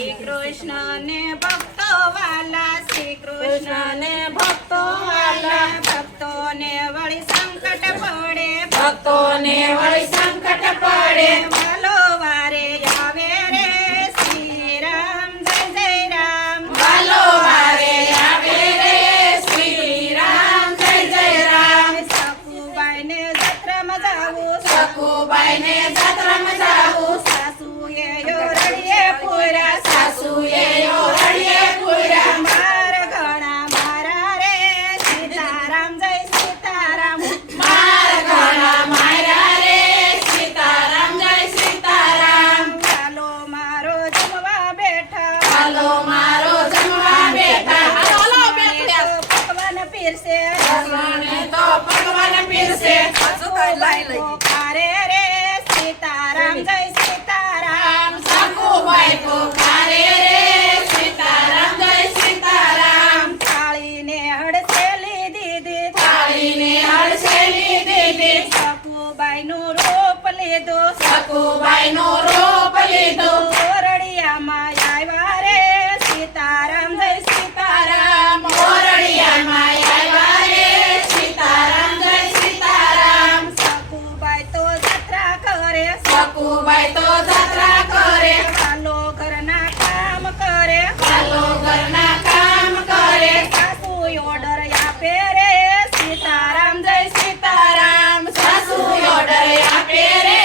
શ્રી કૃષ્ણ ને ભક્તો વાલા, શ્રી કૃષ્ણ ને ભક્તો વાલા, ભક્તોને વળી સંકટ પડે, ભક્તોને વળી સંકટ પડે, વાલો વારે આવે રે શ્રી રામ, જય જય રામ. વાલો વારે આવે રે શ્રી રામ, જય જય રામ. સખુબાઈને જત્રામાં જાવું, સખુબાઈને જત્રામાં જાવું, સાસુએ યોરડીએ પૂર્યા, સાસુએ ઓરડીએ પૂર્યા, માર ઘણા મારા રે સીતારામ, જય સીતારામ. માર ઘણા માર્યા રે સીતારામ, જય સીતારામ. ચાલો મારો જમવા બેઠા, હાલો મારો જમવા બેઠા, હાલો મને તો ભગવાન પીરસે, મને તો ભગવાન પીરસે, પોકારે રે સીતારામ, જય સીતારામ. સખુબાઈ પોકારે રે સીતારામ, જય સીતારામ. થાળીને હડસેલી દીધી, થાળીને હળસેલી દીધી, સખુબાઈનું રૂપ લીધું, સખુબાઈનો રૂપ લીધો, ઓરડિયામાં આવ્યા રે સીતારામ, જય સીતારામ. ઓરડિયામાં આવ્યા રે સીતારામ, જય સીતારામ. સખુબાઈ તો જત્રા કરે, સખુબાઈ તો જત્રા કરે, વાલો ઘરના કામ કરે, હાલો ઘરના કામ કરે, સાસુ ઓર્ડર આપે રે સીતારામ, જય સીતારામ. સાસુ ઓર્ડર આપે રે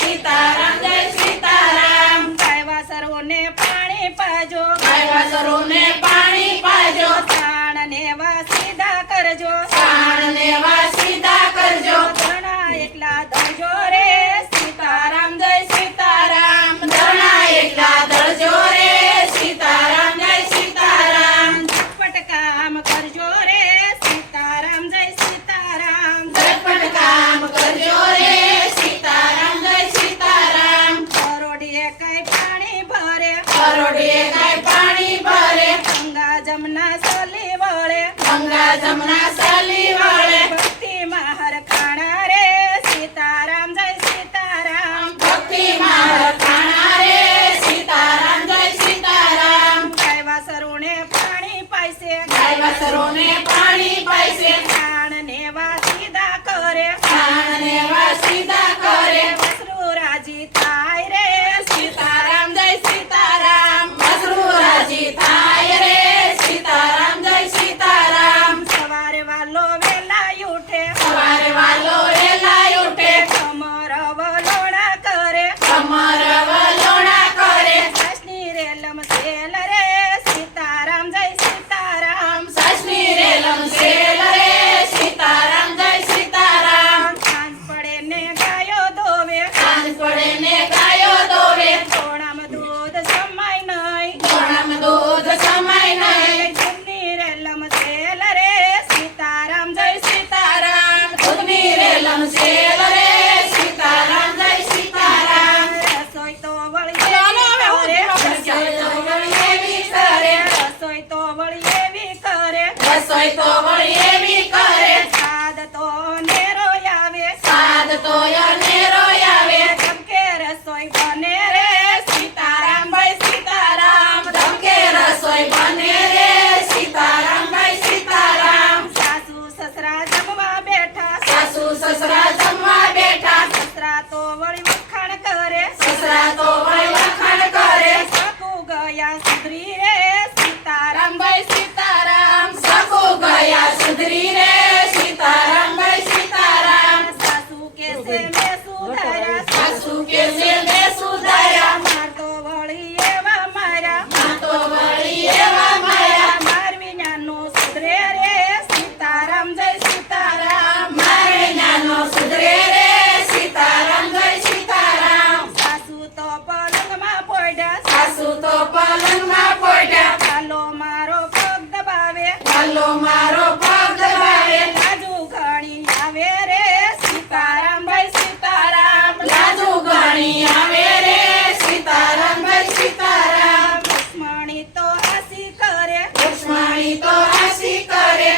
સીતારામ, જય સીતારામ. ગાયવાસરોને પાણી પાજો, ગાયવાસરોને પાણી પાજો, સાણને વા સીધા કરજો, સાણને વા સીધા કરજો, ધરણા એકલા ધરજો રે સીતારામ, જય સીતારામ. ધરણા એકલા દળજો રે સીતારામ, જય સીતારામ. ઝટપટ કામ કરજો રે સીતારામ, જય સીતારામ. ઝટપટ કામ કરજો રે સીતારામ, જય સીતારામ. કરોડીએ કઈ પાણી ભરે, કરોડીએ કાંઈ પાણી ભરે, ગંગા જમના સલી વળે, ગંગા જમના સાલી વળે, ભક્તિ મહાર ખાણા રે સીતારામ, જય સીતારામ. ભક્તિમાં રખાણા રે સીતારામ, જય સીતારામ. ગાયવાસરોને પાણી પાઈસે, ગાયવાસરોને પાણી પાઈસે, સાણને વા સીધા કરે, સાણને વા સીધા કરે, વસરું રાજી થાય રે સીતારામ, જય સીતારામ. મસરૂ રાજી થાય રે સીતારામ, જય સીતારામ. સવારે વાલો વેલા ઉઠે, સવારે વાલો વેલા ઉઠે, કમર વલોણા કરે, કમર વલોણા કરે, સાસની રેલમ સેલ રે સીતારામ, જય સીતારામ. સાસની રે લમસેલ રે સીતારામ, જય સીતારામ. સાંજ પડે ને ગાયો ધોવે, સાંજ પડે ને ગાયો દોવે, થોડામાં દૂધ સમાય નહીં, ઘોડામાં દૂધ સમાય નહીં, જમની રેલમ સેલ રે સીતારામ, જય સીતારામ. દૂધની રે લમસેલ રે સીતારામ, જય સીતારામ. રસોઈ તો વળી એવી કરે, રસોઈ તો વળી એવી કરે, રસોઈ તો વળી એવી કરે, રસોઈ તો વળી એવી કરે, સાદ તો નેરો આવે, સાદ તો અનેરો આવે, ધમકે રસોઈ બને રે સીતારામ, ભાઈ સીતારામ. ધમકે રસોઈ બને રે સીતારામ, ભાઈ સીતારામ. સાસુ સસરા જમવા બેઠા, સાસુ સસરા જમવા બેઠા, સસરા તો વળી વખાણ કરે, સસરા તો વળી વખાણ કરે, સકુ ગયા સુધરી રે સીતારામ, ભાઈ સીતારામ. સખુ ગયા સુધરી રે સીતારામ, ભાઈ સીતારામ. સાસુ કે છે મેં સુધાર્યા, સાસુ કે છે મેં સુધાર્યા, માર તો વળી એવા માર્યા, માં તો વળી એવા માયા, માર વિનાનું સુધરે રે સીતારામ, જય સીતારામ. મારે નાનો સુધરે રે સીતારામ, જય સીતારામ. સાસુ તો પલંગમાં પડ્યા, સાસુ તો પલંગમાં પડ્યા, હાલો મારો પગ દબાવે, હાલો મારો પગ દબાવે, લાજુ ઘણી આવે રે સીતારામ, ભાઈ સીતારામ. લાજુ ઘણી આવે રે સીતારામ, ભાઈ સીતારામ. લક્ષ્મણી તો આસી કરે, લક્ષ્મણી તો આશી કરે,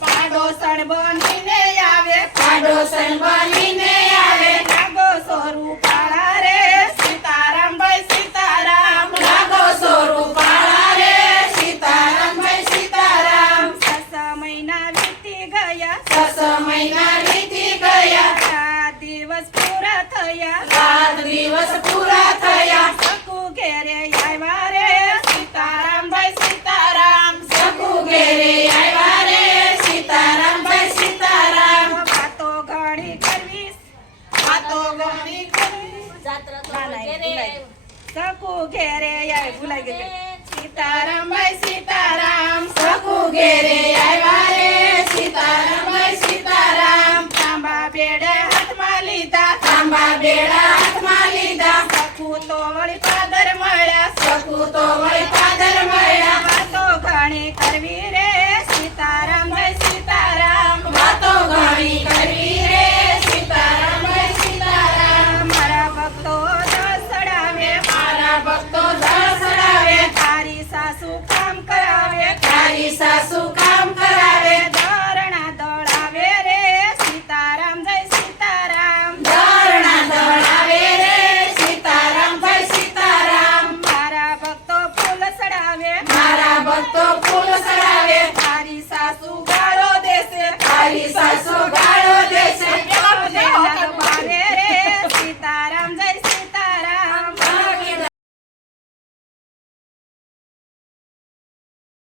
પાડોસણ બનીને આવે, પાડોસણ બનીને આવે, લાગો સ્વરૂપ રે સીતારામ, ભાઈ સીતારામ. લાગો દિવસ પૂરા થયા સકુ ઘેરે આવ્યા રે સીતારામ ભાઈ સીતારામ સકુ ઘેરે આવ્યા રે સીતારામ ભાઈ સીતારામ વાતો ઘણી કરવી વાતો ઘણી સકુ ઘેરે આવી ભૂલાઈ ગઈ સીતારામ ભાઈ સીતારામ સકુ ઘેરે આવ્યા રે સીતારામ ભાઈ સીતારામ તાંબા બેડે હાથમાં લીધા તાંબા બેડા હાથમાં લીધા સકુ તો વળી પાદર મળ્યા સકુ તો વળી પાદર મળ્યા વાતો ઘણી કરવી રે સીતારામ ભાઈ સીતારામ વાતો ઘણી કરવી રે સીતારામ ભાઈ સીતારામ મારા ભક્તો દસડાવે મારા ભક્તો દસડાવે તારી સાસુ કામ કરાવે તારી સાસુ કામ કરાવે